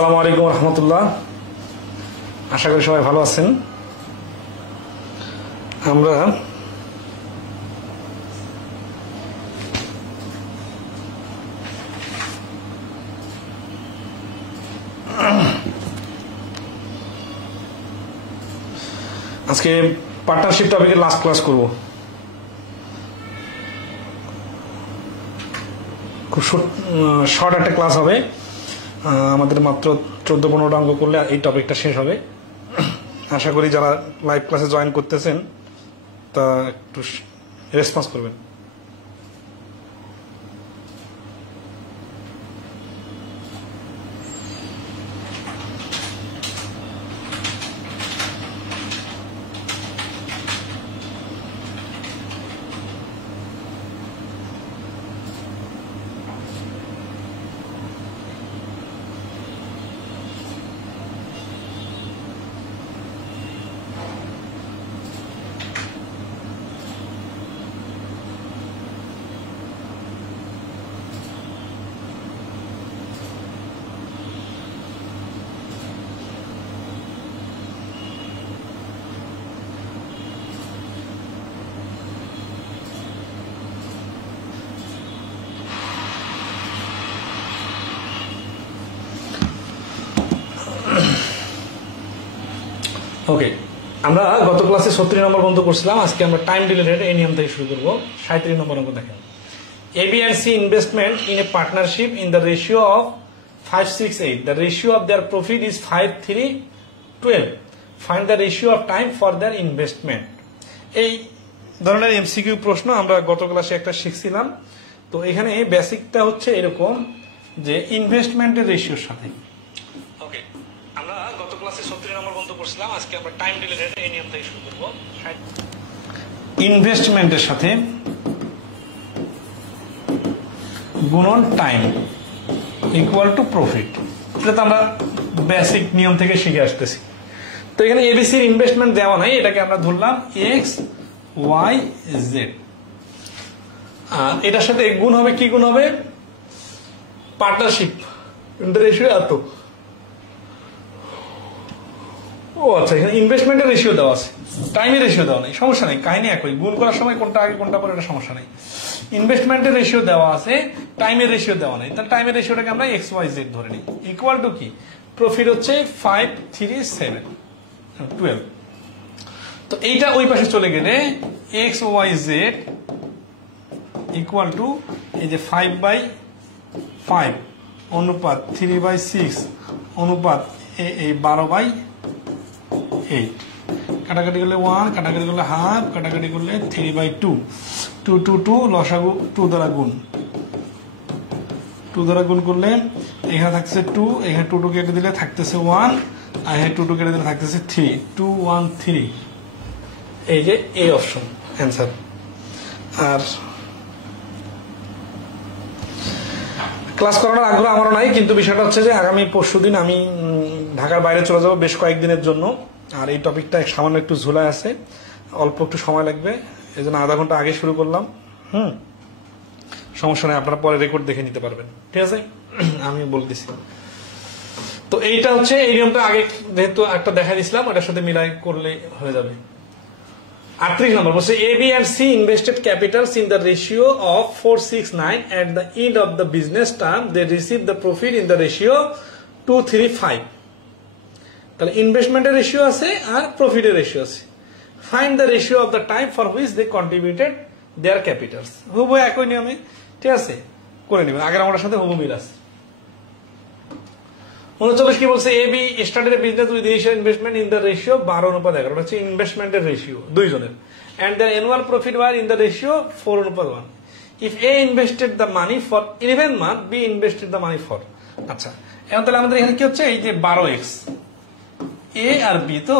আসসালামু আলাইকুম রহমতুল্লাহ। আশা করি সবাই ভালো আছেন। আমরা আজকে পার্টনারশিপ টপিকের লাস্ট ক্লাস করব। খুব শর্ট একটা ক্লাস হবে। আমাদের মাত্র 14-15টা অঙ্ক করলে এই টপিকটা শেষ হবে। আশা করি যারা লাইভ ক্লাসে জয়েন করতেছেন তা একটু রেসপন্স করবেন। ওকে, আমরা গত ক্লাসে 36 নম্বর পর্যন্ত করছিলাম। আজকে আমরা টাইম রিলেটেড এই নিয়ম থেকে শুরু করব। 37 নম্বর অঙ্ক দেখেন। AB and C investment in a partnership in the ratio of 5-6-8. The ratio of their profit is 5-3-12. Find the ratio of time for their investment. এই ধরনের এমসিকিউ প্রশ্ন আমরা গত ক্লাসে একটা শিখছিলাম। তো এখানে বেসিকটা হচ্ছে এরকম যে ইনভেস্টমেন্টের রেশিওর সাথে। ওকে, আমরা গত ক্লাসে 36 নম্বর পর্যন্ত করছিলাম। আজকে আমরা টাইম রিলেটেড এই নিয়ম থেকে শুরু করব। ইনভেস্টমেন্টের সাথে গুণন টাইম ইকুয়াল টু প্রফিট। এটা তো আমরা বেসিক নিয়ম থেকে শিখে আসতেছি। তো এখানে এবিসির ইনভেস্টমেন্ট দেওয়া নাই, এটাকে আমরা ধরলাম এক্স ওয়াই জেড। আর এটার সাথে গুণ হবে, কি গুণ হবে? পার্টনারশিপ রেশিও এত। ও আচ্ছা, এখানে ইনভেস্টমেন্টের রেশিও দেওয়া আছে, টাইমের রেশিও দেওয়া নেই। সমস্যা নেই, কাহিনী একই। গুণ করার সময় কোনটা আগে কোনটা পরে এটা সমস্যা নেই। ইনভেস্টমেন্টের রেশিও দেওয়া আছে, টাইমের রেশিও দেওয়া নেই। তাহলে টাইমের রেশিওটাকে আমরা এক্স ওয়াই জেড ধরে নিই। ইকুয়াল টু কি? প্রফিট হচ্ছে 5-3-7-12। তো এইটা ওই পাশে চলে গেলে X Y Z equal to এই যে 5/5 অনুপাত 3/6 অনুপাত এই 12/8। কাটাকাটি করলে 1, কাটাকাটি করলে হাফ, কাটাকাটি করলে 3/2, 2 লসাগু 2 দ্বারা গুণ, 2 দ্বারা গুণ করলে এখানে থাকতেছে 2, এখানে 2 কেটে দিলে থাকতেছে 1, আর এখানে 2 কেটে দিলে থাকতেছে 3, 2 1 3। এই যে এই অপশন অ্যান্সার। আর ক্লাস করানোর আগ্রহ আমারও নাই, কিন্তু বিষয়টা হচ্ছে যে আগামী পরশুদিন আমি ঢাকার বাইরে চলে যাব বেশ কয়েকদিনের জন্য। আর এই টপিকটা সামান্য একটু ঝুলায় আছে, অল্প একটু সময় লাগবে, এই জন্য আধা ঘন্টা আগে শুরু করলাম। সমস্যা নেই, আপনারা পরে রেকর্ড দেখে নিতে পারবেন, ঠিক আছে? আমি বলতেছি। তো এইটা হচ্ছে এই নিয়মটা আগে যেহেতু একটা দেখা দিয়েছিলাম, ওটার সাথে মিলাই করলে হয়ে যাবে। 38 নম্বর বলছে AB and C invested capitals in the ratio of 4-6-9. At the end of the business term, they receive the profit in the ratio 2-3-5. তাহলে ইনভেস্টমেন্টের রেশিও আছে আর প্রফিটের রেশিও আছে। Find the ratio of the time for which they contributed their capitals. হুবহু একই নিয়মে, ঠিক আছে? করে নেবেন, আগের আমার সাথে হুবহু মিল আছে। 39 কি বলছে? A B started a business with initial investment in the ratio 12:11। হচ্ছে ইনভেস্টমেন্টের রেশিও দুইজনের। And the annual profit were in the ratio 4:1। If A invested the money for 11 month, B invested the money for. আচ্ছা, এখন তাহলে আমাদের এখানে কি হচ্ছে? এই যে 12x এ আর বি, তো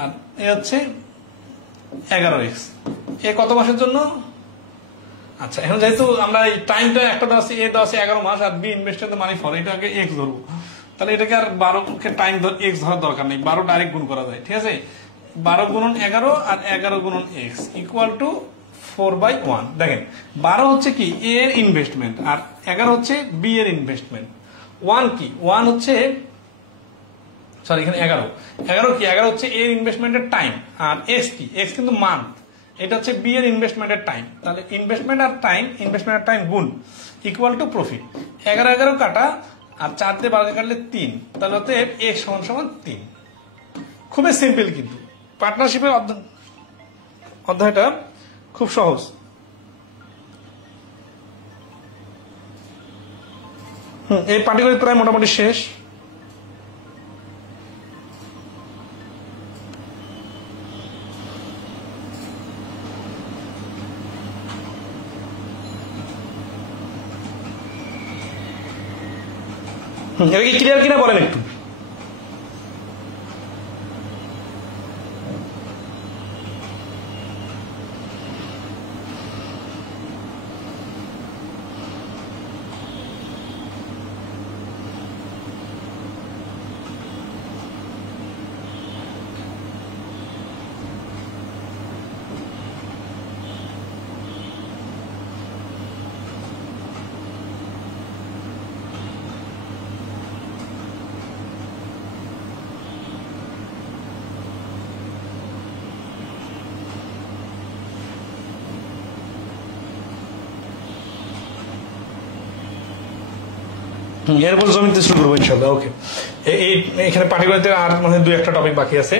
আর এ হচ্ছে 11x। এ কত মাসের জন্য? আচ্ছা, এখন যেহেতু আমরা এই টাইমটা একটা দেওয়া আছে, এ দেওয়া আছে 11 মাস, আর B invested the money for, এটাকে এক্স ধরবো। তাহলে এটাকে আর 12কে টাইম এক্স ধরার দরকার নেই, 12 ডাইরেক্ট গুণ করা যায়, ঠিক আছে? 12 গুণন 11 আর 11 গুণন এক্স ইকুয়াল টু 4/1। দেখেন 12 হচ্ছে কি এ এর ইনভেস্টমেন্ট, আর 11 হচ্ছে বি এর ইনভেস্টমেন্ট। ওয়ান কি, ওয়ান হচ্ছে সরি এখানে 11 11 কি, 11 হচ্ছে এর ইনভেস্টমেন্টের টাইম, আর এক্স কি, এক্স কিন্তু মান্থ, এটা হচ্ছে বি এর ইনভেস্টমেন্টের টাইম। তাহলে ইনভেস্টমেন্ট আর টাইম গুণ ইকুয়াল টু প্রফিট। 11 কাটা আর 4 দিয়ে 12 কাটলে 3, তাহলে হতে এক্স সমান সমান 3। খুবই সিম্পল, কিন্তু পার্টনারশিপের অধ্যায়টা খুব সহজ। এই পাটিগণিত প্রায় মোটামুটি শেষ। এটা কি ক্লিয়ার কিনা বলেন একটু। এরপর জমিতে শুরু করবো ইনশাল্লাহ। ওকে, এখানে পাটিগণিতের আর মানে 2-1টা টপিক বাকি আছে,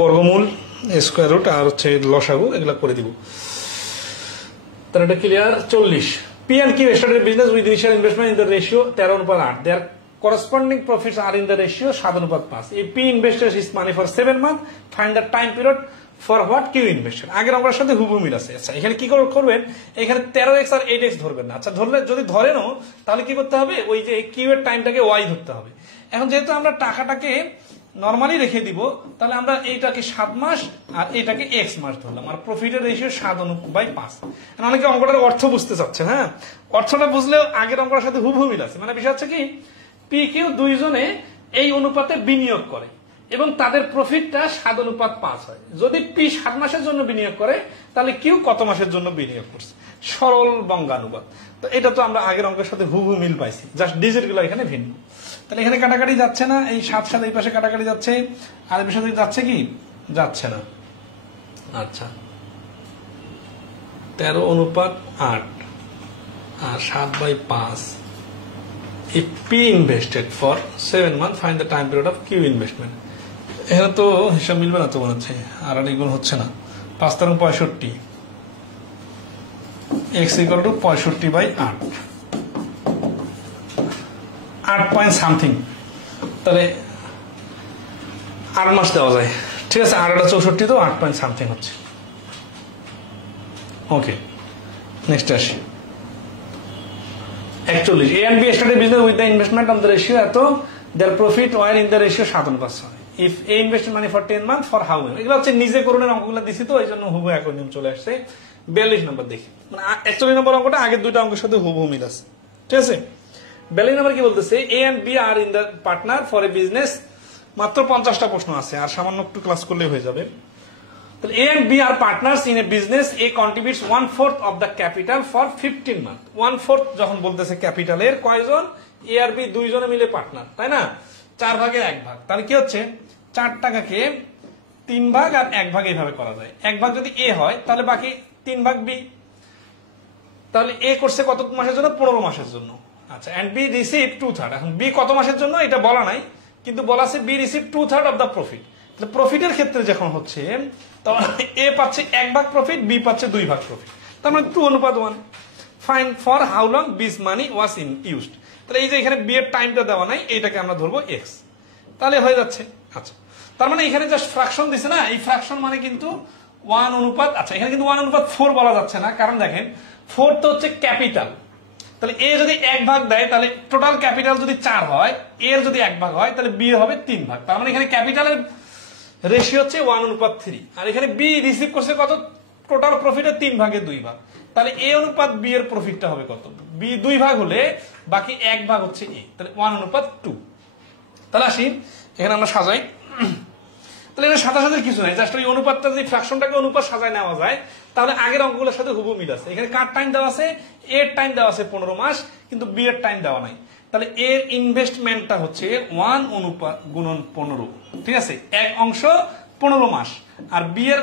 বর্গমূল, স্কোয়ার রুট আর হচ্ছে লসাগু, এগুলা করে দিব। তাহলে এটা clear. 40 P and Q started business with initial investment in the ratio 13:8, their corresponding profits are in the ratio 7:5. If P invested his money for 7 months, find the time period for what Q invested. আগের অঙ্কের সাথে হুবহু মিল আছে। আচ্ছা এখানে কি করবেন, এখানে 13x আর 8x ধরবেন না। আচ্ছা ধরলে, যদি ধরেনও তাহলে কি করতে হবে, ওই যে Q এর টাইমটাকে Y ধরতে হবে। এখন যেহেতু আমরা টাকাটাকে নরমালি রেখে দিব, তাহলে আমরা এইটাকে 7 মাস আর এইটাকে x মাস ধরলাম, আর প্রফিটের রেশিও 7/5। অনেকে অঙ্কটার অর্থ বুঝতে চাচ্ছে, হ্যাঁ অর্থটা বুঝলেও আগের অঙ্কের সাথে হুবহু মিল আছে। মানে বিষয় হচ্ছে কি, পি কিউ দুইজনে এই অনুপাতে বিনিয়োগ করে এবং তাদের প্রফিটটা 7:5 হয়। যদি পি 7 মাসের জন্য বিনিয়োগ করে, তাহলে কিউ কত মাসের জন্য বিনিয়োগ করছে, সরল বঙ্গানুপাত। তো এটা তো আমরা আগের অঙ্কের সাথে হুবহু মিল পাইছি, জাস্ট ডিজিট গুলো এখানে ভিন্ন। তাহলে এখানে কাটাকাটি যাচ্ছে না, এই 7 এই পাশে কাটাকাটি যাচ্ছে, আর এই পাশে যাচ্ছে কি, যাচ্ছে না। আচ্ছা 13:8 আর 7/5। If P invested for 7 months, find the time period of Q investment. এখানে তো হিসাব মিলবে না তো মনে হচ্ছে, আর গুণ হচ্ছে না। 5×65, x = 65/8, 8 পয়েন্ট সামথিং। তাহলে 8 মাস দেওয়া যায়, ঠিক আছে। 8×64 তো 8 পয়েন্ট সামথিং হচ্ছে। ওকে, নেক্সট আসি। 41 A and B started business with the investment on the ratio এত, their profit were in the ratio 7:5. If A invested money for 10 months, for how many? এগুলো হচ্ছে নিজে করুনের অঙ্কগুলো দিছি, তো এই জন্য হুবহু একই নিয়ম চলে আসছে। 42 নম্বর দেখি, মানে 41 নম্বর অঙ্কটা আগের দুইটা অঙ্কের সাথে হুবহু মিল আছে, ঠিক আছে। 42 নম্বর কি বলতেছে, A and B are in the partner for a business। মাত্র 50টা প্রশ্ন আছে, আর সামান্য একটু ক্লাস করলে হয়ে যাবে। তাহলে A and B are partners in a business. A contributes 1/4 of the capital for 15 months. 1/4 যখন বলতেছে ক্যাপিটালের, কয়জন, A আর B দুইজনে মিলে পার্টনার, তাই না? 4 ভাগের 1 ভাগ। তাহলে কি হচ্ছে, 4 টাকাকে 3 ভাগ আর 1 ভাগ এইভাবে করা যায়। 1 ভাগ যদি A হয়, তাহলে বাকি 3 ভাগ B। তাহলে A করছে কত মাসের জন্য, 15 মাসের জন্য। আচ্ছা, and B receive 2/3। এখন B কত মাসের জন্য এটা বলা নাই, কিন্তু বলা আছে B receive 2/3 of the profit। প্রফিটের ক্ষেত্রে যখন হচ্ছে, তখন A পাচ্ছে 1 ভাগ প্রফিট, B পাচ্ছে 2 ভাগ প্রফিট, তার মানে 2:1। ফাইন ফর হাউ লং বিস মানি ওয়াজ ইন ইউজড। তাহলে এই যে এখানে B এর টাইমটা দেওয়া নাই, এইটাকে আমরা ধরবো x, তাহলে হয়ে যাচ্ছে। আচ্ছা, তার মানে এখানে জাস্ট ফ্র্যাকশন দিছে না, এই ফ্র্যাকশন মানে কিন্তু 1:। আচ্ছা, এখানে কিন্তু 1:4 বলা যাচ্ছে না, কারণ দেখেন 4 তো হচ্ছে ক্যাপিটাল। তাহলে A যদি 1 ভাগ দেয়, তাহলে টোটাল ক্যাপিটাল যদি 4 হয়, A এর যদি 1 ভাগ হয়, তাহলে B হবে 3 ভাগ। তার মানে এখানে ক্যাপিটালের রেশিও হচ্ছে 1:3, আর এখানে B রিসিভ করছে কত, টোটাল প্রফিটের 3 ভাগে 2 ভাগ। তাহলে A অনুপাত B এর প্রফিটটা হবে কত, B 2 ভাগ হলে বাকি 1 ভাগ হচ্ছে A, তাহলে 1:2। তাহলে আসি এখানে আমরা সাজাই। তাহলে এটা সাথে সাথে কিছু নাই, জাস্ট ওই অনুপাতটা যদি ফ্র্যাকশনটাকে অনুপাত সাজায় নেওয়া যায় তাহলে আগের অঙ্কগুলোর সাথে হুবহু মিল আছে। এখানে কার টাইম দেওয়া আছে, এর টাইম দেওয়া আছে 15 মাস, কিন্তু বি এর টাইম দেওয়া নাই। তাহলে এর ইনভেস্টমেন্টটা হচ্ছে 1 অনুপাত গুণন 15, ঠিক আছে, 1 অংশ 15 মাস। আর বি এর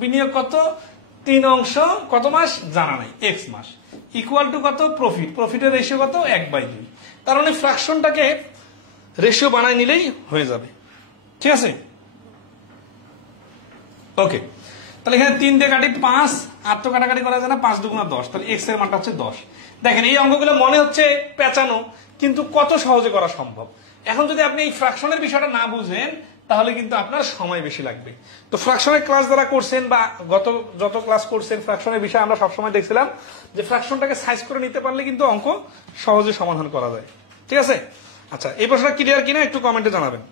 বিনিয়োগ কত, 3 অংশ কত মাস জানা নাই, এক্স মাস, ইকুয়াল টু কত, প্রফিট, প্রফিটের রেশিও কত, 1/2। তার মানে ফ্র্যাকশনটাকে রেশিও বানায় নিলেই হয়ে যাবে, ঠিক আছে। ওকে, তাহলে এখানে 3 দিয়ে কাটি 5, আর তো কাটাকাটি করা যায় না, 5 দুগুণা 10, তাহলে এক্স এর মানটা হচ্ছে 10। দেখেন এই অঙ্কগুলো মনে হচ্ছে পেঁচানো, কিন্তু কত সহজে করা সম্ভব। এখন যদি আপনি এই ফ্র্যাকশনের বিষয়টা না বুঝেন তাহলে কিন্তু আপনার সময় বেশি লাগবে। তো ফ্র্যাকশনের ক্লাস যারা করছেন বা যত ক্লাস করছেন ফ্র্যাকশনের বিষয়ে আমরা সবসময় দেখছিলাম যে ফ্র্যাকশনটাকে সাইজ করে নিতে পারলে কিন্তু অঙ্ক সহজে সমাধান করা যায়, ঠিক আছে। আচ্ছা, এই প্রশ্নটা ক্লিয়ার কিনা একটু কমেন্টে জানাবেন।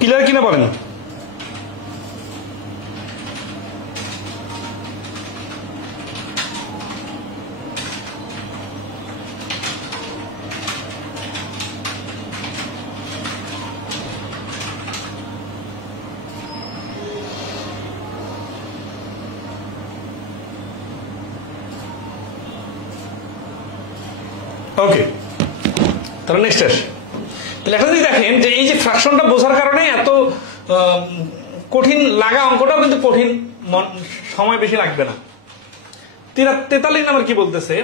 ক্লিয়ার কিনা বলেন। ওকে, তাহলে নেক্সট আসে। তাহলে এখন যদি দেখেন যে এই যে ফ্র্যাকশনটা বোঝার কারণে এত কঠিন লাগা অঙ্কটাও কিন্তু কঠিন, সময় বেশি লাগবে না। 43 নম্বর কি বলতেছে,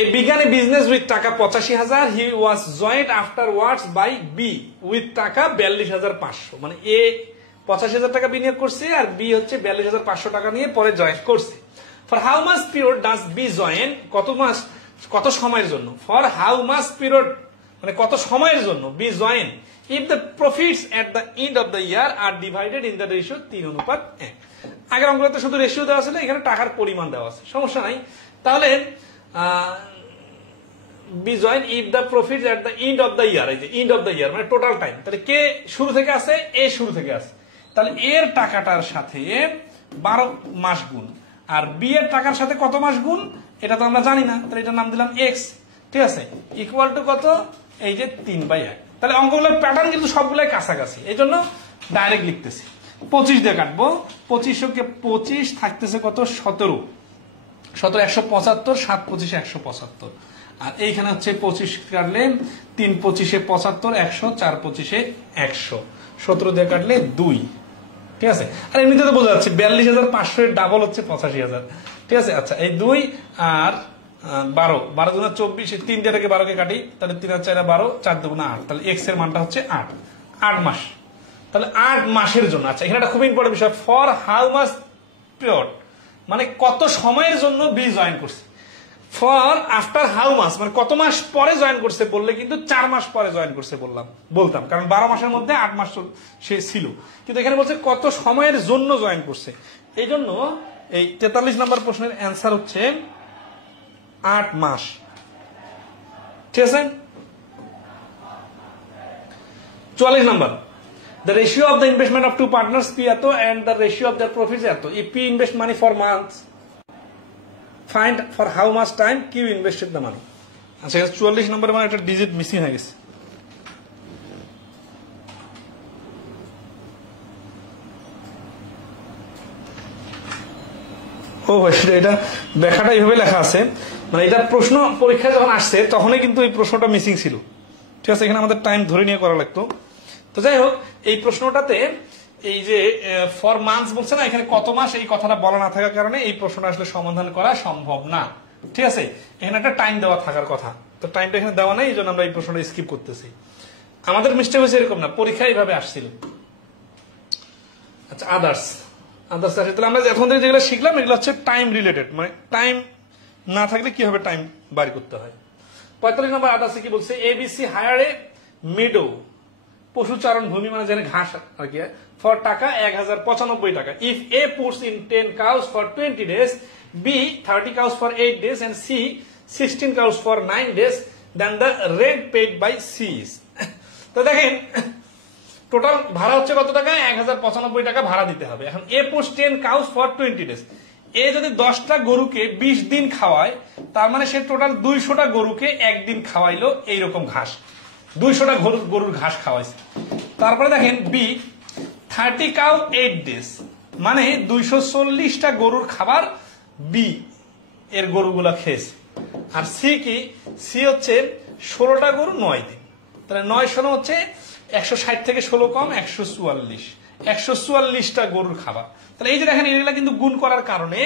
এ বিজ্ঞান এ বিজনেস উইথ টাকা 85,000, he was joined afterwards by B with টাকা 42,500। মানে এ 85,000 টাকা বিনিয়োগ করছে আর বি হচ্ছে 42,500 টাকা নিয়ে পরে জয়েন করছে। For how much period does B join, কত মাস কত সময়ের জন্য, ফর হাউ মাস পিরিয়ড মানে কত সময়ের জন্য B join if the profits at the end of the year are divided in the ratio 3:1। আগের অঙ্কটাতে শুধু রেশিও দেওয়া ছিল, এখানে টাকার পরিমাণ দেওয়া আছে, সমস্যা নাই। তাহলে B join if the profits at the end of the ইয়ার, এই যে এন্ড অফ দ্য ইয়ার মানে টোটাল টাইম, তাহলে কে শুরু থেকে আছে, এ শুরু থেকে আছে, তাহলে এর টাকাটার সাথে 12 মাস গুণ, আর বি এর টাকার সাথে কত মাস গুণ এটা তো আমরা জানি না, তাহলে এটার নাম দিলাম এক্স, ঠিক আছে, ইকুয়াল টু কত, এই যে 3/1। তাহলে অঙ্কগুলোর প্যাটার্ন কিন্তু সবগুলাই কাছাকাছি, এই জন্য ডাইরেক্ট লিখতেছি। 25 দিয়ে কাটবো, 2500 25 থাকতেছে কত, 17, 175, 7 25 175, আর এইখানে হচ্ছে 25 কাটলে 3 25 75, 100, 4 25 100, 17 দিয়ে কাটলে 2, ঠিক আছে। আর এমনিতে তো বোঝা যাচ্ছে 42,500 এর ডাবল হচ্ছে 85,000, ঠিক আছে। আচ্ছা, এই 2 আর 12, 12 দুগুণা 24, 3 দিয়ে থেকে 12 কে কাটি, তাহলে 3 আর 4 12, 4 দুগুণা 8, তাহলে এক্স এর মানটা হচ্ছে 8 মাস। তাহলে 8 মাসের জন্য, আচ্ছা এখানে একটা খুব ইম্পর্টেন্ট বিষয়, ফর হাউ মাস পিরিয়ড মানে কত সময়ের জন্য বি জয়েন করছে, ফর আফটার হাউ মাস মানে কত মাস পরে জয়েন করছে বললে কিন্তু 4 মাস পরে জয়েন করছে বলতাম, কারণ 12 মাসের মধ্যে 8 মাস সে ছিল, কিন্তু এখানে বলছে কত সময়ের জন্য জয়েন করছে। এই জন্য এই 43 নম্বর প্রশ্নের অ্যান্সার হচ্ছে 8 মাস, ঠিক আছে। 44 নম্বর, the ratio of the investment of two partners P এত and the ratio of their profits এত, if P invest money for months, find for how much time Q invested the money। আচ্ছা, 44 নম্বরে মানে একটা digit missing হয়ে গেছে। ও এটা ব্যাখ্যাটা এইভাবে লেখা আছে, মানে এটা প্রশ্ন পরীক্ষায় যখন আসছে তখনই কিন্তু এই প্রশ্নটা মিসিং ছিল, ঠিক আছে। এখানে আমাদের টাইম ধরে নিয়ে করা লাগতো। তো যাই হোক, এই প্রশ্নটাতে এই যে ফর মান্থস বলছে না, এখানে কত মাস এই কথাটা বলা না থাকার কারণে এই প্রশ্নটা আসলে সমাধান করা সম্ভব না, ঠিক আছে। এখানে একটা টাইম দেওয়া থাকার কথা, তো টাইমটা এখানে দেওয়া নাই, এই জন্য আমরা এই প্রশ্নটা স্কিপ করতেছি। আমাদের মিস্টেক হয়েছে এরকম না, পরীক্ষা এইভাবে আসছিল। আচ্ছা, আদার্স আছে, তাহলে আমরা এখন থেকে যেগুলো শিখলাম এগুলো হচ্ছে টাইম রিলেটেড, মানে টাইম না থাকলে কিভাবে টাইম বাড়ি করতে হয়। 45 নম্বর আট আছে কি বলছে, এবিসি হায়ার এ মিডো, পশুচারণ ভূমি মানে যেখানে ঘাস আর কি, ফর টাকা 1095 টাকা। If A puts in 10 cows for 20 days, B 30 cows for 8 days and C 16 cows for 9 days, then the rent paid by C is তো দেখেন টোটাল ভাড়া হচ্ছে কত টাকা, 1095 টাকা ভাড়া দিতে হবে। এখন এ পুটস 10 cows ফর 20 days, এ যদি 10টা গরুকে 20 দিন খাওয়ায়, তার মানে সে টোটাল 200টা গরুকে একদিন খাওয়াইলো এইরকম ঘাস, 200টা গরুর ঘাস খাওয়াইছে। তারপরে দেখেন বি 30 cow 8 days, মানে 240টা গরুর খাবার বি এর গরুগুলা খেয়েছে। আর সি কি, সি হচ্ছে 16টা গরু 9 দিন, তাহলে 9 হচ্ছে 160 থেকে 16 কম 144, 144টা গরুর খাবার। তাহলে এই যে দেখেন এগুলা কিন্তু গুণ করার কারণে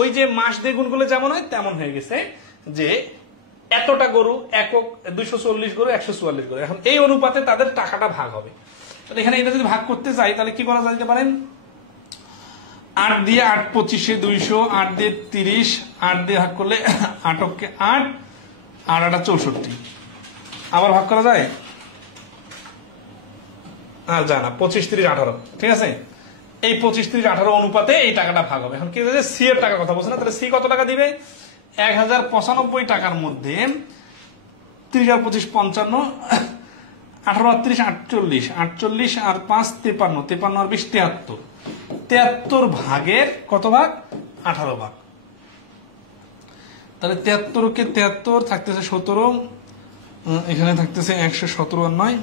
ওই যে মাস দিয়ে গুণ করলে যেমন হয় তেমন হয়ে গেছে, যে এতটা গরু একক 240 গরু 144 গরু, এখন এই অনুপাতে তাদের টাকাটা ভাগ হবে। তাহলে এখানে এটা যদি ভাগ করতে চাই তাহলে কি করা যেতে পারেন, 8 দিয়ে 8 25 200, 8 দিয়ে 30, 8 দিয়ে ভাগ করলে 8 কে 8 আর 8 64, আবার ভাগ করা যায় আর যায় না, 25 30 18, ঠিক আছে। এই 25 30 18 অনুপাতে এই টাকাটা ভাগ হবে। এখন কি হচ্ছে, সি এর টাকার কথা বলছে না, তাহলে সি কত টাকা দিবে, 1095 টাকার মধ্যে 30 আর 25 55, 18 আর 30 48, 48 আর 5 53, 53 আর 20 73, 73 ভাগের কত ভাগ, 18 ভাগ। তাহলে 73 কে 73 থাকতেছে 17, এখানে থাকতেছে 117 আর 9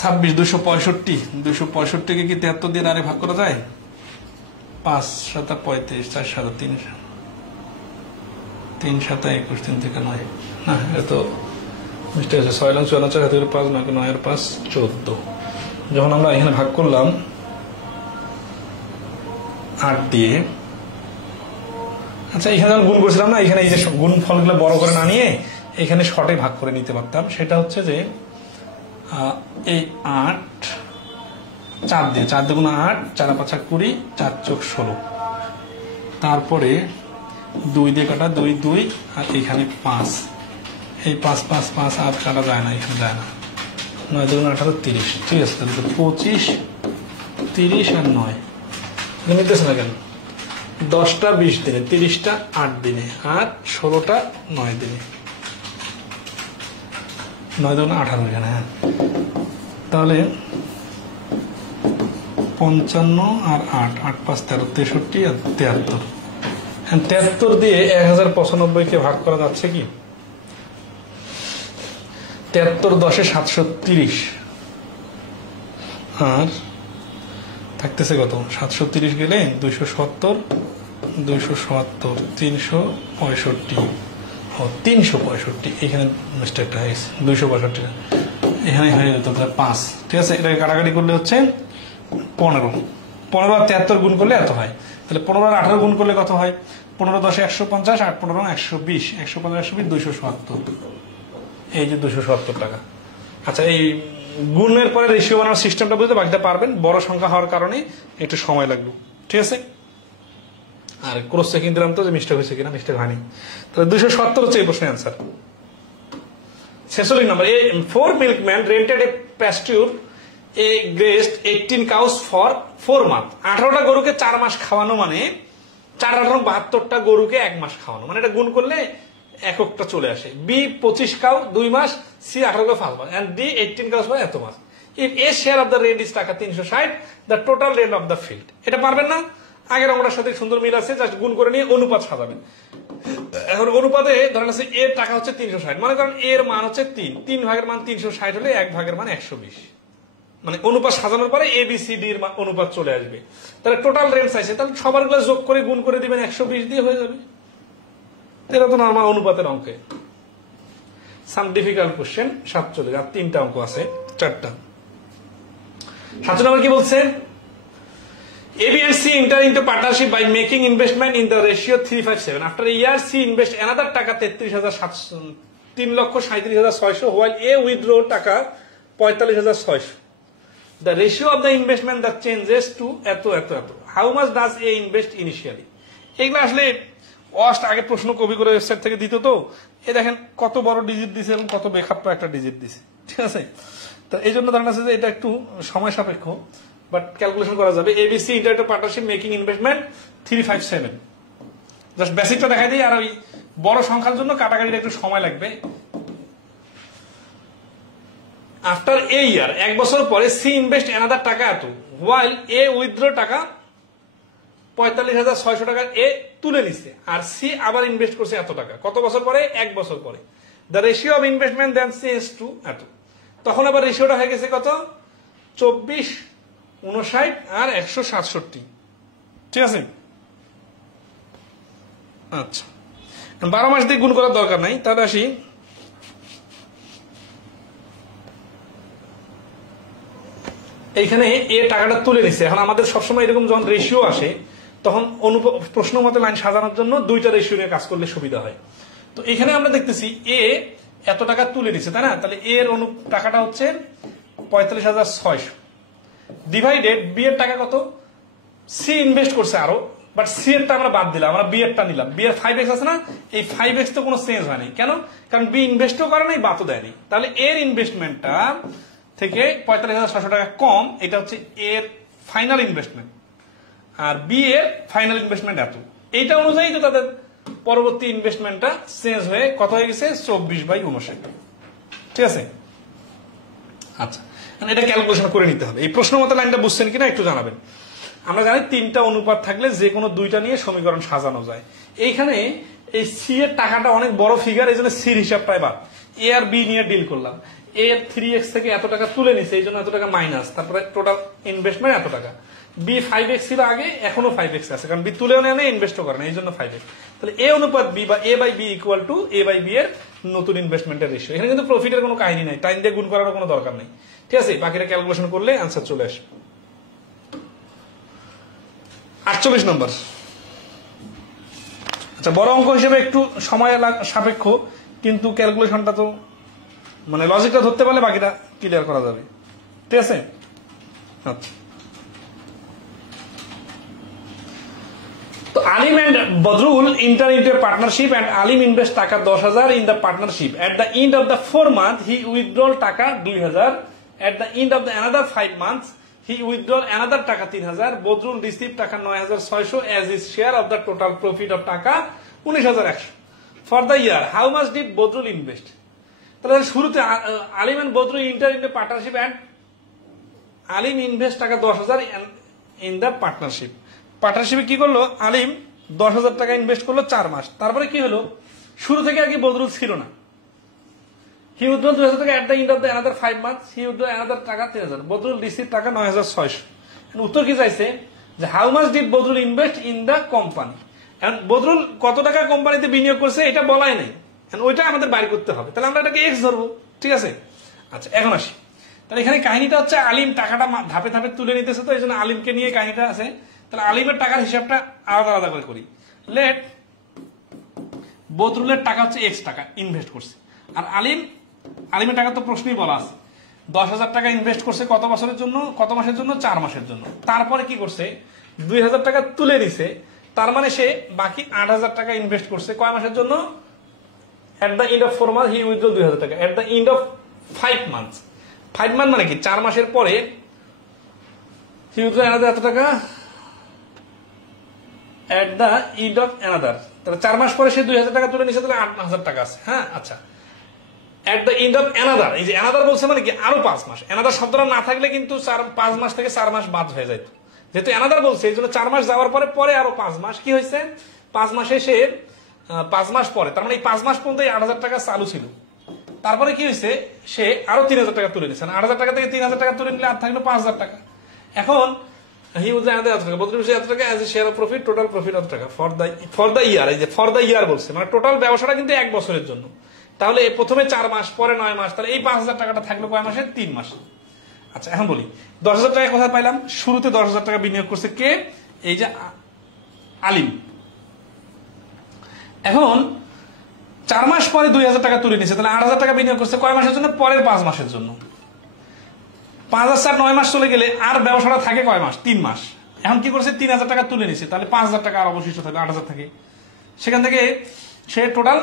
26, 265, 265 কে কি 73 দিয়ে আরে ভাগ করা যায়, 5 7 35, 4 7 3 3 7 21, 3 থেকে 9, না এটা তো মিস্টেক আছে, 6 লং 4 4 থেকে 5 9 9 আর 5 14। যখন আমরা এখানে ভাগ করলাম 8 দিয়ে, আচ্ছা এখানে যখন গুণ করছিলাম না, এখানে এই যে গুণ ফলগুলো বড় করে না নিয়ে এখানে শর্টে ভাগ করে নিতে পারতাম। সেটা হচ্ছে যে এই 8 4 দিয়ে 4 দুগুণ 8, 4 5 20, 4 চোখ 16, তারপরে 2 দিয়ে কাটা 2 2, আর এখানে 5, এই 5 5 5 আর কাটা যায় না, এখানে যায় না, 9 দুগুণ 18 30, ঠিক আছে। তাহলে 25 30 আর 9 মিলতেছে না কেন, 10টা 20 দিনে, 30টা 8 দিনে, আর 16টা 9 দিনে, 9 দুগুণ 18 এখানে, হ্যাঁ। তাহলে 55 আর 8 8 5 13 63 আর 73, 73 দিয়ে 1095 কে ভাগ করা যাচ্ছে কি, 73 10 730, আর থাকতেছে কত, 730 গেলে 270 270 365, 365, এখানে মিস্টেকটা হয়ে গেছে, 265 এখানে হয়ে যেত 5, ঠিক আছে। এটাকে কাটাকাটি করলে হচ্ছে 15, 15 আর 73 গুণ করলে এত হয়। তাহলে 15 আর 18 গুণ করলে কত হয়, 15 10 150, 8 15 120, 150 120 270, এই যে 270 টাকা। আচ্ছা এই গুণের পরে রেশিও বানানোর সিস্টেমটা বুঝতে বাকিটা পারবেন, বড় সংখ্যা হওয়ার কারণে একটু সময় লাগলো, ঠিক আছে। আর ক্রস চেকিং দিলাম তো যে মিস্টেক হয়েছে কিনা, মিস্টেক হয়নি। তাহলে 270 হচ্ছে এই প্রশ্নের answer. 46 number, 4 milkmen rented a pasture a grazed 18 cows for 4 months, 18টা গরুকে 4 মাস খাওয়ানো মানে 4 18 72টা গরুকে 1 মাস খাওয়ানো, মানে এটা গুণ করলে এককটা চলে আসে। বি 25 কাউ 2 মাস, সি 18 কাউ 5 মাস, এন্ড ডি 18 কাউস মানে এত মাস। If A share of the rent is টাকা 360, the total rent of the field. এটা পারবেন না, আগের অঙ্কটার সাথে সুন্দর মিল আছে, জাস্ট গুণ করে নিয়ে অনুপাত সাজাবেন। এখন অনুপাতে ধরেন আছে এর টাকা হচ্ছে 360, মনে করেন এর মান হচ্ছে 3 ভাগের মান 360 হলে 1 ভাগের মান 120, মানে অনুপাত সাজানোর পরে এ বি সি ডি এর অনুপাত চলে আসবে। তাহলে টোটাল রেন্ট চাইছে, তাহলে সবার গুলো যোগ করে গুণ করে দিবেন 120 দিয়ে হয়ে যাবে। এটা তো নরমাল অনুপাতের অঙ্কে। সাম ডিফিকাল্ট কোশ্চেন 47, আর 3টা অঙ্ক আছে, 4টা। 7 নম্বর কি বলছে, A, B and C enter into partnership by making investment in the ratio 357. After a year, C invest another টাকা 3,37,600 while A withdraw টাকা 45,600. The ratio of the investment that changes to এত। How much does A invest initially? এগুলো আসলে আগে প্রশ্ন copy করে website থেকে দিত তো, এ দেখেন কত বড় ডিজিট দিছে এবং কত বেখাপ্পা একটা ডিজিট দিছে, ঠিক আছে। তো এই জন্য ধারণা আছে যে এটা একটু সময় সাপেক্ষ, বাট ক্যালকুলেশন করা যাবে। ABC internet partnership making investment 357, just বেসিকটা দেখাই দিই, আর ওই বড় সংখ্যার জন্য কাটাকাটির একটু সময় লাগবে। আফটার এ ইয়ার, এক বছর পরে, সি ইনভেস্ট অ্যানাদার টাকা এত, ওয়াইল এ উইথড্র টাকা 45,600 টাকা এ তুলে নিচ্ছে, আর সি আবার ইনভেস্ট করছে এত টাকা। কত বছর পরে? এক বছর পরে। The ratio of investment then change to এত, তখন আবার রেশিওটা হয়ে গেছে কত? 24, 59 আর 167, ঠিক আছে। আচ্ছা, 12 মাস দিয়ে গুণ করার দরকার নাই, তাহলে আসি। এইখানে এ টাকাটা তুলে নিচ্ছে। এখন আমাদের সবসময় এরকম যখন রেশিও আসে, তখন প্রশ্ন মতো লাইন সাজানোর জন্য দুইটা রেশিও নিয়ে কাজ করলে সুবিধা হয়। তো এখানে আমরা দেখতেছি এ এত টাকা তুলে নিচ্ছে, তাই না? তাহলে এর টাকাটা হচ্ছে 45,600 ডিভাইডেড বি এর টাকা কত? সি ইনভেস্ট করছে আরো, বাট সি এরটা আমরা বাদ দিলাম, আমরা বি এরটা নিলাম। বি এর 5x আছে না, এই 5x তো কোনো চেঞ্জ হয়নি। কেন? কারণ বি ইনভেস্টও করে নাই, বাতও দেয়নি। তাহলে এর ইনভেস্টমেন্টটা থেকে 45,600 টাকা কম, এটা হচ্ছে এর ফাইনাল ইনভেস্টমেন্ট, আর বি এর ফাইনাল ইনভেস্টমেন্ট এত। এইটা অনুযায়ী তো তাদের পরবর্তী ইনভেস্টমেন্টটা চেঞ্জ হয়ে কত হয়ে গেছে? 24/59, ঠিক আছে। আচ্ছা, এটা ক্যালকুলেশন করে নিতে হবে। এই প্রশ্ন মতো লাইনটা বুঝছেন কিনা একটু জানাবেন। আমরা জানি 3টা অনুপাত থাকলে যে কোনো 2টা নিয়ে সমীকরণ সাজানো যায়। এইখানে এই সি এর টাকাটা অনেক বড় ফিগার, এই জন্য সির হিসাবটাই বাদ। এ আর বি নিয়ে ডিল করলাম। এ এর 3x থেকে এত টাকা তুলে নিছে, এই জন্য এত টাকা মাইনাস, তারপরে টোটাল ইনভেস্টমেন্ট এত টাকা। বি 5x ছিল আগে, এখনো 5x আছে, কারণ বি তুলেও নেয় না, ইনভেস্টও করে না, এই জন্য 5x। তাহলে এ অনুপাত বি বা A by B equal to A by B এর নতুন ইনভেস্টমেন্টের রেশিও। এখানে কিন্তু প্রফিটের কোনো কাহিনী নাই, টাইম দিয়ে গুণ করারও কোনো দরকার নেই, ঠিক আছে। বাকিটা ক্যালকুলেশন করলে আনসার চলে আসবে। 48 নম্বর। আচ্ছা, বড় অঙ্ক হিসেবে একটু সময় সাপেক্ষ, কিন্তু ক্যালকুলেশনটা তো মানে লজিকটা ধরতে পারলে বাকিটা ক্লিয়ার করা যাবে, ঠিক আছে। আচ্ছা, তো Alim and Badrul enter into a partnership and Alim invest টাকা 10,000 in the partnership. At the end of the 4 month he withdraw টাকা 2,000. At the end of the another 5 months he withdraw another টাকা 3,000. বদরুল receive টাকা 9,600 as his share of the total profit of টাকা 19,100. For the year how much did Badrul invest? তাহলে শুরুতে Alim and Badrul enter into a partnership and Alim invest টাকা 10,000 in the partnership. পার্টনারশিপে কি করলো? আলিম 10,000 টাকা invest করলো 4 মাস। তারপরে কি হলো? শুরু থেকে আর কি বদরুল ছিল না। হি উইথড্র 2,000 টাকা এট the end of the another 5 months he withdraw another টাকা 3,000। বদরুল রিসিভ টাকা 9,600। উত্তর কি চাইছে? যে how much did Badrul invest in the company. এখন বদরুল কত টাকা কোম্পানিতে বিনিয়োগ করছে এটা বলাই নাই, ওইটা আমাদের বাইর করতে হবে। তাহলে আমরা এটাকে এক্স ধরবো, ঠিক আছে। আচ্ছা, এখন আসি। তাহলে এখানে কাহিনীটা হচ্ছে আলিম টাকাটা ধাপে ধাপে তুলে নিতেছে, তো এই জন্য আলিমকে নিয়ে কাহিনীটা আছে। তাহলে আলিমের টাকার হিসাবটা আলাদা আলাদা করে করি। লেট বদরুলের টাকা হচ্ছে এক্স টাকা ইনভেস্ট করছে, আর আলিমের টাকা তো প্রশ্নই বলা আছে। 10,000 টাকা ইনভেস্ট করছে কত বছরের জন্য, কত মাসের জন্য? 4 মাসের জন্য। তারপরে কি করছে? 2,000 টাকা তুলে নিছে, তার মানে সে বাকি 8,000 টাকা ইনভেস্ট করছে কয় মাসের জন্য? এট the end of 4 month he withdraw 2,000 টাকা। এট the end of 5 months, 5 month মানে কি 4 মাসের পরে হি উইথড্র অ্যানাদার এত টাকা এট দ্য এন্ড অফ অ্যানাদার। তাহলে 4 মাস পরে সে 2,000 টাকা তুলে নিছে, তাহলে 8,000 টাকা আছে। হ্যাঁ, আচ্ছা। এট দ্য এন্ড অফ অ্যানাদার, এই যে অ্যানাদার বলছে মানে কি আরো 5 মাস। অ্যানাদার শব্দটা না থাকলে কিন্তু 5 মাস থেকে 4 মাস বাদ হয়ে যায়। যেহেতু অ্যানাদার বলছে এই জন্য 4 মাস যাওয়ার পরে পরে আরো 5 মাস। কি হয়েছে? 5 মাসে সে 5 মাস পরে, তার মানে এই 5 মাস পর্যন্ত 8,000 টাকা চালু ছিল। তারপরে কি হয়েছে? সে আরো 3,000 টাকা তুলে নিচ্ছে। 8,000 টাকা থেকে 3,000 টাকা তুলে নিলে আর থাকলো 5,000 টাকা। এখন হি উইথড্র অ্যানাদার এত টাকা, বদরুল এত টাকা as a share of profit, total profit of টাকা ফর দ্য ইয়ার। এই যে ফর দ্য ইয়ার বলছে মানে টোটাল ব্যবসাটা কিন্তু 1 বছরের জন্য। তাহলে প্রথমে 4 মাস, পরে 9 মাস, তাহলে এই 5,000 টাকাটা থাকলো কয় মাসে? 3 মাস। আচ্ছা, এখন বলি 10,000 টাকা কোথায় পাইলাম? শুরুতে 10,000 টাকা বিনিয়োগ করছে কে? এই যে আলিম। এখন 4 মাস পরে 2,000 টাকা তুলে নিছে, তাহলে 8,000 টাকা বিনিয়োগ করছে কয় মাসের জন্য? পরের 5 মাসের জন্য। 5,000 9 মাস চলে গেলে আর ব্যবসাটা থাকে কয় মাস? 3 মাস। এখন কি করছে? 3,000 টাকা তুলে নিছে, তাহলে 5,000 টাকা আর অবশিষ্ট থাকবে 8,000 থাকে। সেখান থেকে সে টোটাল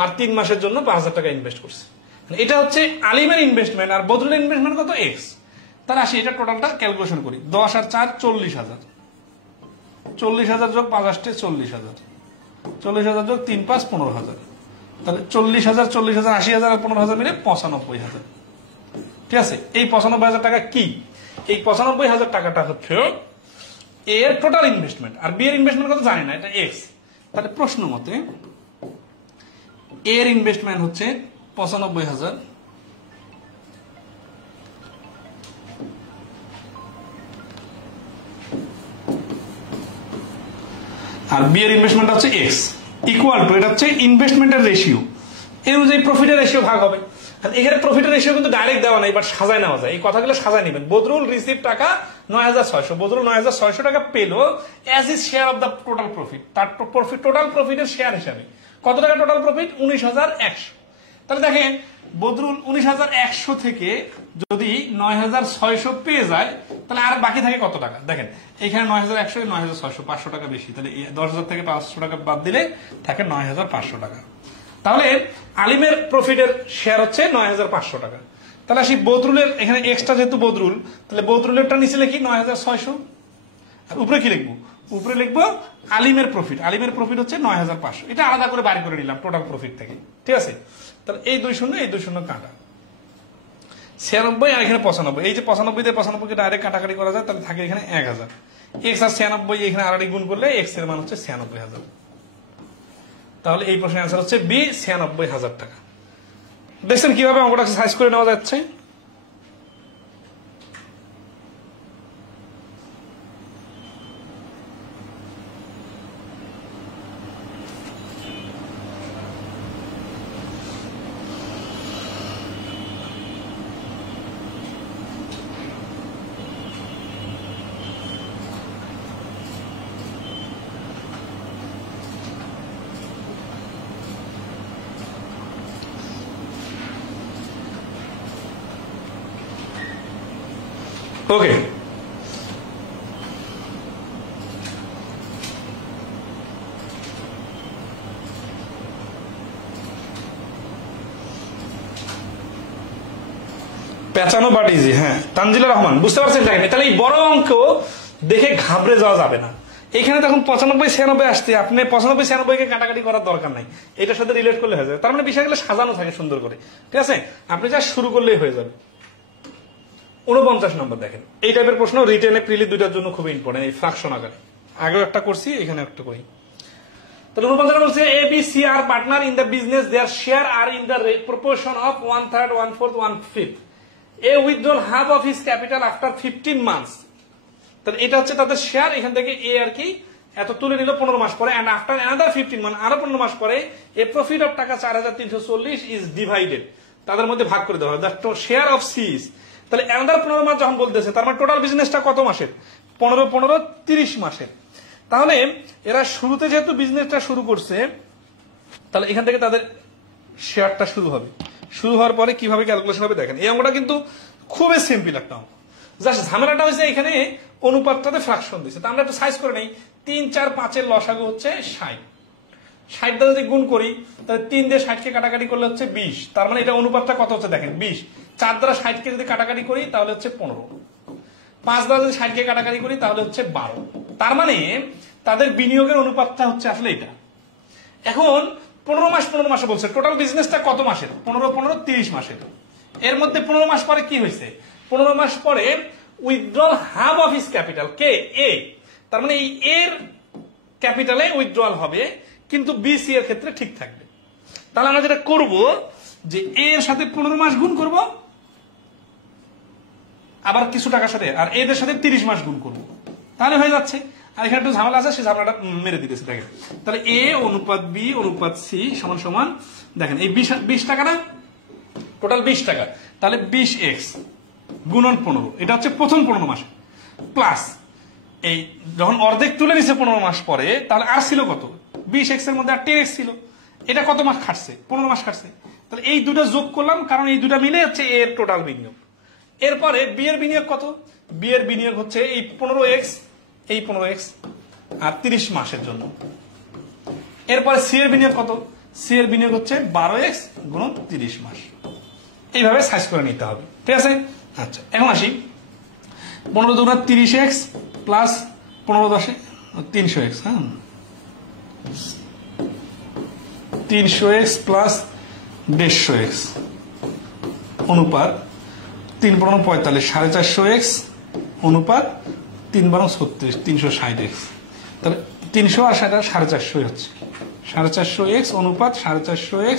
আর 3 মাসের জন্য 5,000 টাকা ইনভেস্ট করছে। এটা হচ্ছে আলিমের ইনভেস্টমেন্ট, আর বদরুলের ইনভেস্টমেন্ট কত এক্স। তাহলে আসি এটা টোটালটা ক্যালকুলেশন করি। 10 আর 4 40,000, 40,000 যোগ 5 আসছে 40,000, 40,000 যোগ 3 5 15,000, তাহলে 40,000 40,000 80,000 আর 15,000 মিলে 95,000। ঠিক আছে, এই 95,000 টাকা কি? এই 95,000 টাকাটা হচ্ছে এ এর টোটাল ইনভেস্টমেন্ট, আর বি এর ইনভেস্টমেন্ট কত জানি না, এটা এক্স। তাহলে প্রশ্ন মতে এর ইনভেস্টমেন্ট হচ্ছে 95,000, আর বি এর ইনভেস্টমেন্ট হচ্ছে এক্স, ইকুয়াল টু এটা হচ্ছে ইনভেস্টমেন্টের রেশিও, এই অনুযায়ী প্রফিটের রেশিও ভাগ হবে। এখানে প্রফিটের রেশিও কিন্তু ডাইরেক্ট দেওয়া নাই, বাট সাজায় নেওয়া যায়। এই কথাগুলো সাজায় নেবেন। বদরুল রিসিভ টাকা 9,600, বদরুল 9,600 টাকা পেলো as is share of the total profit, তার প্রফিট টোটাল প্রফিটের শেয়ার হিসাবে। কত টাকা টোটাল প্রফিট? 19,100। তাহলে দেখেন বদরুল 19,100 থেকে যদি 9,600 পেয়ে যায়, তাহলে আর বাকি থাকে কত টাকা? দেখেন এখানে 9,100, 9,600, 500 টাকা বেশি, তাহলে 10,000 থেকে 500 টাকা বাদ দিলে থাকে 9,500 টাকা। তাহলে আলিমের প্রফিটের শেয়ার হচ্ছে 9,500 টাকা। তাহলে আসি বদরুলের, এখানে এক্সট্রা যেহেতু বদরুল, তাহলে বদরুলেরটা নিচে লিখি 9,600, আর উপরে কি লিখবো? উপরে লিখবো আলিমের প্রফিট। আলিমের প্রফিট হচ্ছে 9,500, এটা আলাদা করে বাড়ি করে নিলাম টোটাল প্রফিট থেকে। ঠিক আছে, তাহলে এই 2 শূন্য এই 2 শূন্য কাটা, 96 আর এখানে 95। এই যে 95 দিয়ে 95 কে ডাইরেক্ট কাটাকাটি করা যায়, তাহলে থাকে এখানে 1,000। এক্স আর 96 এখানে আড়াআড়ি গুণ করলে এক্স এর মান হচ্ছে 96,000। তাহলে এই প্রশ্নের অ্যান্সার হচ্ছে বি, 96,000 টাকা। দেখছেন কিভাবে অঙ্কটা সাইজ করে নেওয়া যাচ্ছে? ওকে, পেঁচানো বাট ইজি। হ্যাঁ, তানজিলা রহমান বুঝতে পারছেন। তাহলে এই বড় অঙ্ক দেখে ঘাবড়ে যাওয়া যাবে না। এখানে তখন 95 96 আসতে আপনি 95 96 কে কাটাকাটি করার দরকার নাই, এটার সাথে রিলেট করলে হয়ে যাবে। তার মানে বিষয়গুলো সাজানো থাকে সুন্দর করে। ঠিক আছে, আপনি যা শুরু করলেই হয়ে যাবে। 49 নম্বর দেখেন, এই টাইপের প্রশ্ন রিটেনে প্রিলি দুইটার জন্য খুব ইম্পর্টেন্ট, এই ফ্রাকশন আকারে। আগেও একটা করছি, এখানে একটা করি। তাহলে 49 বলছে A B C are partner in the business, their share are in the proportion of 1/3, 1/4, 1/5। A withdrawal half of his capital after 15 months. তাহলে এটা হচ্ছে তাদের শেয়ার। এখান থেকে এ আর কি এত তুলে নিল 15 মাস পরে, এন্ড আফটার অ্যানাদার 15 মান্থ, আরো 15 মাস পরে এ প্রফিট অফ টাকা 4,340 ইজ ডিভাইডেড, তাদের মধ্যে ভাগ করে দেওয়া হয়। দ্য শেয়ার অফ সিজ। তাহলে অ্যানাদার 15 মাস যখন বলতেছে, তার মানে টোটাল বিজনেসটা কত মাসের? 15 15 30 মাসের। তাহলে এরা শুরুতে যেহেতু বিজনেসটা শুরু করছে, তাহলে এখান থেকে তাদের শেয়ারটা শুরু হবে। শুরু হওয়ার পরে কিভাবে ক্যালকুলেশন হবে দেখেন। এই অঙ্কটা কিন্তু খুবই সিম্পল একটা অঙ্ক। জাস্ট ঝামেলাটা হয়েছে এখানে অনুপাতটাতে ফ্রাকশন দিচ্ছে। তা আমরা একটু সাইজ করে নেই। 3 4 5 এর লসাগু হচ্ছে 60। 60 দ্বারা যদি গুণ করি, তাহলে 3 দিয়ে 60 কে কাটাকাটি করলে হচ্ছে 20। তার মানে এটা অনুপাতটা কত হচ্ছে দেখেন 20। 4 দ্বারা 60 কে যদি কাটাকাটি করি তাহলে হচ্ছে 15। 5 দ্বারা যদি 60 কে কাটাকাটি করি তাহলে হচ্ছে 12। তার মানে তাদের বিনিয়োগের অনুপাতটা হচ্ছে আসলে এটা। এখন 15 মাস 15 মাসে বলছে, টোটাল বিজনেসটা কত মাসের? 15 15 30 মাসের। এর মধ্যে 15 মাস পরে কি হয়েছে? 15 মাস পরে withdrawal half of his capital, কে? এ। তার মানে এই এর ক্যাপিটালে উইথড্রল হবে, কিন্তু বি সি এর ক্ষেত্রে ঠিক থাকবে। তাহলে আমরা যেটা করব যে এ এর সাথে 15 মাস গুণ করব, আবার কিছু টাকার সাথে, আর এদের সাথে 30 মাস গুণ করব, তাহলে হয়ে যাচ্ছে। আর এখানে একটু ঝামেলা আছে, সেই ঝামেলাটা মেরে দিতেছে। দেখেন তাহলে এ অনুপাত বি অনুপাত সি সমান সমান, দেখেন এই 20 টাকা না, টোটাল 20 টাকা, তাহলে 20x গুণন 15, এটা হচ্ছে প্রথম 15 মাস, প্লাস এই যখন অর্ধেক তুলে নিছে 15 মাস পরে, তাহলে আর ছিল কত? 20x এর মধ্যে আর 10x ছিল। এটা কত মাস খাটছে? 15 মাস খাটছে। তাহলে এই দুটো যোগ করলাম, কারণ এই দুটো মিলে হচ্ছে এর টোটাল বিনিয়োগ। এরপরে বি এর বিনিয়োগ কত? বি এর বিনিয়োগ হচ্ছে এই 15x, এই 15x আর 30 মাসের জন্য। এরপরে সি এর বিনিয়োগ কত, সি এর বিনিয়োগ হচ্ছে 12x গুণন 30 মাস। এইভাবে সাইজ করে নিতে হবে, ঠিক আছে। আচ্ছা এখন আসি 15 দুগুণা 30x প্লাস 15 10 300x, হ্যাঁ 300x প্লাস 150x অনুপাত 3 × 45 450x অনুপাত 3 × 36 360x। তাহলে 300 আর 450 হচ্ছে 450x অনুপাত 450x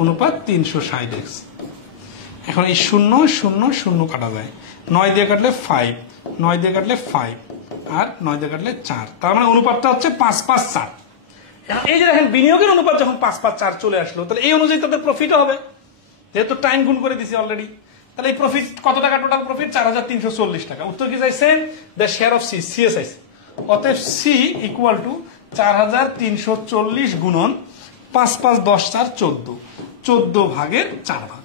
অনুপাত 360x। এখন এই 0 0 0 কাটা যায়, 9 দিয়ে কাটলে 5, 9 দিয়ে কাটলে 5 আর 9 দিয়ে কাটলে 4, তার মানে অনুপাতটা হচ্ছে 5 5 4। এখন এই যে দেখেন বিনিয়োগের অনুপাত যখন 5 5 4 চলে আসলো, তাহলে এই অনুযায়ী তাদের প্রফিটও হবে, যেহেতু টাইম গুণ করে দিছি অলরেডি। তাহলে এই প্রফিট কত টাকা, টোটাল প্রফিট 4340 টাকা। উত্তর কি চাইছে, the share of C, C এস আইছে। অতএব সি ইকুয়াল টু 4340 গুণন 5 5 10 4 14, 14 ভাগের 4 ভাগ।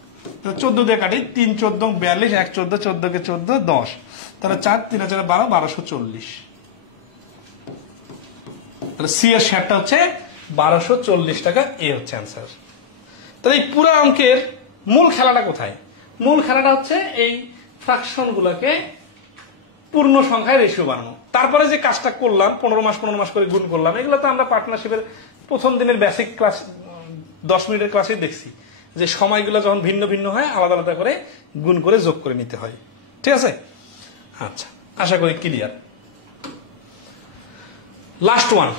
14 দিয়ে কাটি, 3 14 42, 1 14 14 কে 14 10, তাহলে 4 3 4 12 1240। তাহলে সি এর শেয়ারটা হচ্ছে 1240 টাকা, এ হচ্ছে অ্যান্সার। তাহলে এই পুরো অঙ্কের মূল খেলাটা কোথায়, মূল খেলাটা হচ্ছে এই ফ্র্যাকশন গুলাকে পূর্ণ সংখ্যায় রেশিও বানানো। তারপরে যে কাজটা করলাম 15 মাস 15 মাস করে গুণ করলাম, এগুলো তো আমরা পার্টনারশিপের প্রথম দিনের বেসিক ক্লাস 10 মিনিটের ক্লাসে দেখছি যে সময়গুলো যখন ভিন্ন ভিন্ন হয় আলাদা আলাদা করে গুণ করে যোগ করে নিতে হয়, ঠিক আছে। আচ্ছা আশা করি clear. Last one,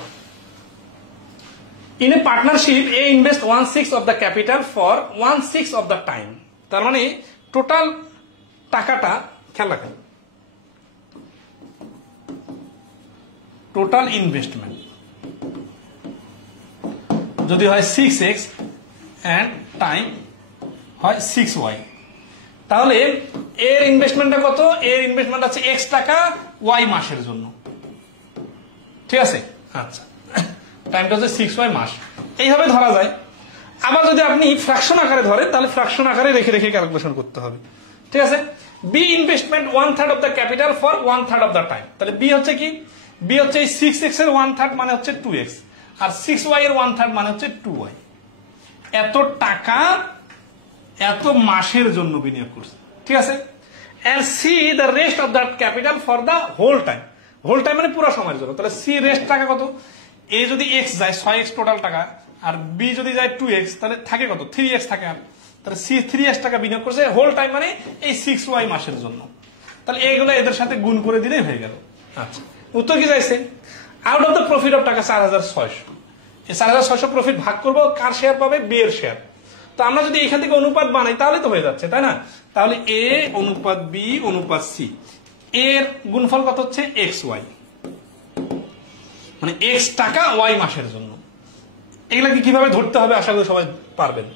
in a partnership A invest 1/6 of the capital for 1/6 of the time. তার মানে টোটাল টাকাটা খেয়াল রাখেন, টোটাল ইনভেস্টমেন্ট যদি হয় 6x এন্ড টাইম হয় 6y, তাহলে এর ইনভেস্টমেন্টটা কত, এর ইনভেস্টমেন্ট আছে x টাকা y মাসের জন্য, ঠিক আছে। আচ্ছা টাইমটা হচ্ছে 6y মাস, এইভাবে ধরা যায়। আবার যদি আপনি ফ্র্যাকশন আকারে ধরেন তাহলে ফ্র্যাকশন আকারে রেখে রেখে ক্যালকুলেশন করতে হবে, ঠিক আছে। B investment 1/3 of the capital for 1/3 of the time. তাহলে বি হচ্ছে কি, বি হচ্ছে এই 6x এর 1/3 মানে হচ্ছে 2x, আর 6y এর 1/3 মানে হচ্ছে 2y। এত টাকা এত মাসের জন্য বিনিয়োগ করছে, ঠিক আছে। And C the rest of that capital for the whole time, whole time মানে পুরো সময়ের জন্য। তাহলে সি রেস্ট টাকা কত, এ যদি x যায় 6x টোটাল টাকা, আর বি যদি যায় 2x, তাহলে থাকে কত 3x থাকে। আর তাহলে সি 3x টাকা বিনিয়োগ করছে হোল টাইম মানে এই 6y মাসের জন্য। তাহলে এইগুলো এদের সাথে গুণ করে দিলেই হয়ে গেল। আচ্ছা উত্তর কি চাইছে, out of the profit of টাকা 4600, এই 4600 প্রফিট ভাগ করবো, কার শেয়ার পাবে, বি এর শেয়ার। তো আমরা যদি এখান থেকে অনুপাত বানাই তাহলে তো হয়ে যাচ্ছে, তাই না। তাহলে এ অনুপাত বি অনুপাত সি, এর গুণফল কত হচ্ছে xy, মানে x টাকা y মাসের জন্য। এগুলাকে কিভাবে ধরতে হবে আশা করি সবাই পারবেন।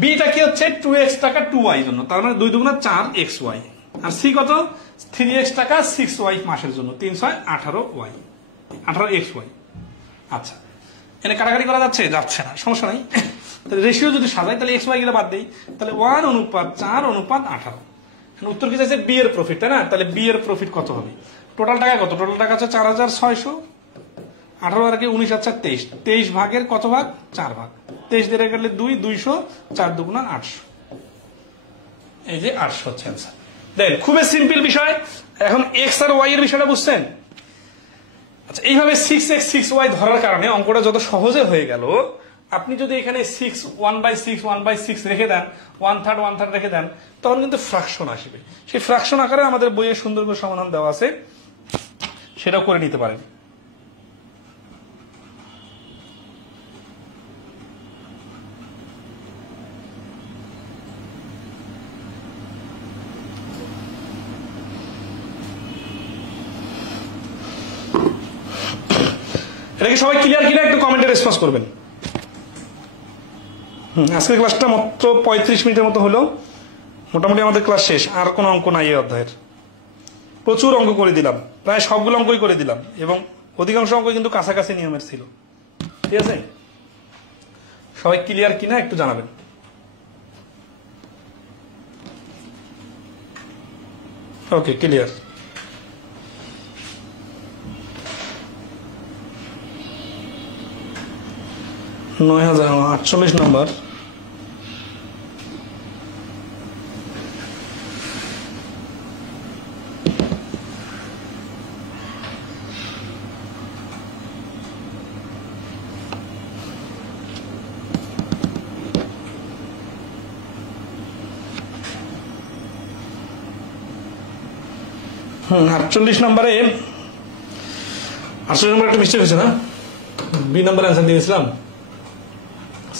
বিটা কি হচ্ছে 2x টাকা 2y জন্য, তার মানে 2 দুগুণা 4xy, আর সি কত 3x টাকা 6y মাসের জন্য, 3 6 18y 18xy। আচ্ছা এনে কাটাকাটি করা যাচ্ছে, যাচ্ছে না, সমস্যা নাই। তাহলে রেশিও যদি সাজাই তাহলে xy গুলো বাদ দেই, তাহলে 1 অনুপাত 4 অনুপাত 18। উত্তর কি চাইছে, বি এর প্রফিট, তাই না। তাহলে বি এর প্রফিট কত হবে, টোটাল টাকা কত, টোটাল টাকা হচ্ছে 4600, 18 আর 19 আচ্ছা 23, 23 ভাগের কত ভাগ, 4 ভাগ, 23 দিয়ে কাটলে 2, 200, 4 দুগুণা 800, এই যে 800 হচ্ছে অ্যান্সার। দেখেন খুবই সিম্পল বিষয়। এখন এক্স আর ওয়াই এর বিষয়টা বুঝছেন। আচ্ছা এইভাবে 6x 6y ধরার কারণে অঙ্কটা যত সহজে হয়ে গেল। আপনি যদি এখানে 6 1/6 1/6 রেখে দেন, 1/3 1/3 রেখে দেন, তখন কিন্তু ফ্র্যাকশন আসবে। সেই ফ্র্যাকশন আকারে আমাদের বইয়ে সুন্দর করে সমাধান দেওয়া আছে, সেটাও করে নিতে পারেন। এটা কি সবাই ক্লিয়ার কিনা একটু কমেন্টে রেসপন্স করবেন। আজকের ক্লাসটা মাত্র 35 মিনিটের মতো হলো, মোটামুটি আমাদের ক্লাস শেষ। আর কোনো অঙ্ক নাই এই অধ্যায়ের, প্রচুর অঙ্ক করে দিলাম, প্রায় সবগুলো অঙ্কই করে দিলাম, এবং অধিকাংশ অঙ্ক কিন্তু কাছাকাছি নিয়মের ছিল। ঠিক আছে, সবাই ক্লিয়ার কিনা একটু জানাবেন। Okay clear. 9048 নম্বর। আটচল্লিশ নম্বরে 48 নম্বর একটা মিস্টেক হয়েছে না, বি নাম্বার অ্যান্সার দিয়েছিলাম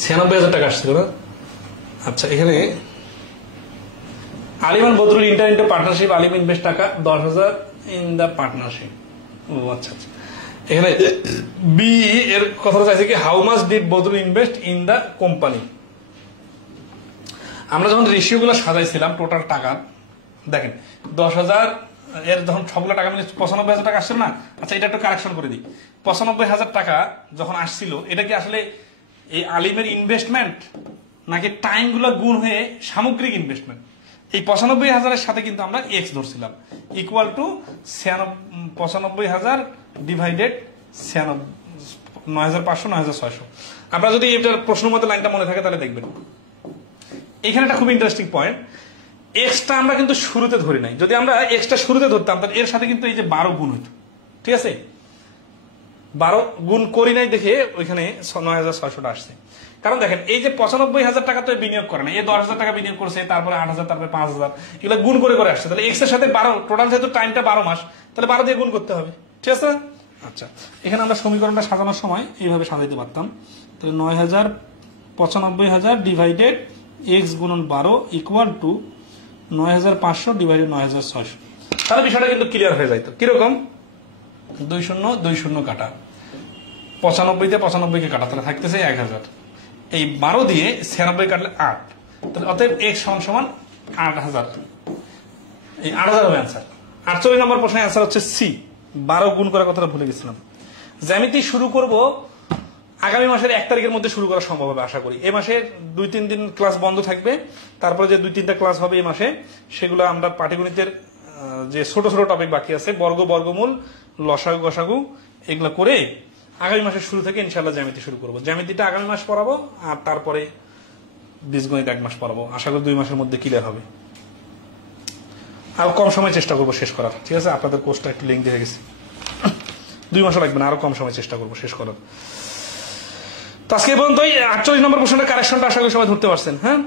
96,000 টাকা আসছিল না। আচ্ছা এখানে আলিমান বদরুল ইন্টার ইন্টার পার্টনারশিপ, আলিম ইনভেস্ট টাকা 10,000 ইন দ্য পার্টনারশিপ। ও আচ্ছা আচ্ছা, এখানে বি এর কথাটা চাইছে কি how much did Badrul invest in the company. আমরা যখন রেশিও গুলো সাজাইছিলাম টোটাল টাকা, দেখেন 10,000 এর যখন সবগুলো টাকা মিলে 95,000 টাকা আসছে না। আচ্ছা এটা একটু কারেকশন করে দিই, 95,000 টাকা যখন আসছিল এটা কি আসলে এই আলিমের ইনভেস্টমেন্ট নাকি টাইম গুলো গুণ হয়ে সামগ্রিক ইনভেস্টমেন্ট? এই 95,000 সাথে কিন্তু আমরা এক্স ধরছিলাম ইকুয়াল টু 95,000 ডিভাইডেড 9,500 9,600। আমরা যদি এটার প্রশ্ন মতো লাইনটা মনে থাকে তাহলে দেখবেন এখানে একটা খুব ইন্টারেস্টিং পয়েন্ট, এক্সটা আমরা কিন্তু শুরুতে ধরি নাই। যদি আমরা এক্সটা শুরুতে ধরতাম তাহলে এর সাথে কিন্তু এই যে 12 গুণ হইতো, ঠিক আছে? 12 গুণ করি নাই দেখে ওইখানে 9,600 আসছে। কারণ দেখেন এই যে 95,000 টাকা তো বিনিয়োগ করে না, এই 10,000 টাকা বিনিয়োগ করছে, তারপরে 8,000, তারপরে 5,000, এগুলো গুণ করে করে আসছে। তাহলে এক্স এর সাথে 12 টোটাল যেহেতু টাইমটা 12 মাস, তাহলে 12 দিয়ে গুণ করতে হবে, ঠিক আছে? আচ্ছা এখানে আমরা সমীকরণটা সাজানোর সময় এইভাবে সাজাইতে পারতাম, তাহলে 95,000 ডিভাইডেড এক্স গুণন 12 ইকুয়াল টু 9,500 ডিভাইডেড 9,600। তাহলে বিষয়টা কিন্তু ক্লিয়ার হয়ে যাইতো। কিরকম 2 কাটা 95 তে 95 কে কাটা, তাহলে থাকতেছে 1,000। এই 12 দিয়ে 96 কাটলে 8, তাহলে অতএব x সমান 8,000। এই 8,000 হবে অ্যান্সার। 48 নম্বর প্রশ্নের অ্যান্সার হচ্ছে সি, 12 গুণ করার কথাটা ভুলে গেছিলাম। জ্যামিতি শুরু করব আগামী মাসের 1 তারিখের মধ্যে শুরু করা সম্ভব হবে আশা করি। এই মাসের 2-3 দিন ক্লাস বন্ধ থাকবে, তারপরে যে 2-3টা ক্লাস হবে এই মাসে সেগুলো আমরা পাটিগণিতের যে ছোট ছোট টপিক বাকি আছে, বর্গ, বর্গমূল, লসাগু, গসাগু, এগুলো করে আগামী মাসের শুরু থেকে ইনশাআল্লাহ জ্যামিতি শুরু করবো। জ্যামিতিটা আগামী মাস পড়াবো আর তারপরে বীজগণিত 1 মাস পড়াবো। আশা করি 2 মাসের মধ্যে ক্লিয়ার হবে। আর কম সময় চেষ্টা করবো শেষ করার, ঠিক আছে? আপনাদের কোর্সটা একটু লিঙ্ক দিয়ে গেছে, 2 মাসও লাগবে না, আরো কম সময় চেষ্টা করবো শেষ করার। তো আজকে এই পর্যন্তই। 48 নম্বর প্রশ্নটা কারেকশনটা আশা করি সবাই ধরতে পারছেন। হ্যাঁ,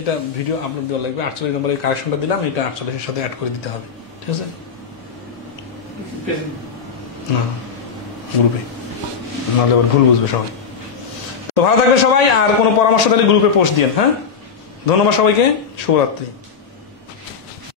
এটা ভিডিও আপলোড দেওয়া লাগবে। 48 নম্বরের কারেকশনটা দিলাম, এটা 48-এর সাথে অ্যাড করে দিতে হবে, ঠিক আছে? না গ্রুপে, নাহলে আবার ভুল বুঝবে সবাই। তো ভালো থাকবে সবাই, আর কোনো পরামর্শ তাহলে গ্রুপে পোস্ট দিন। হ্যাঁ, ধন্যবাদ সবাইকে, শুভরাত্রি।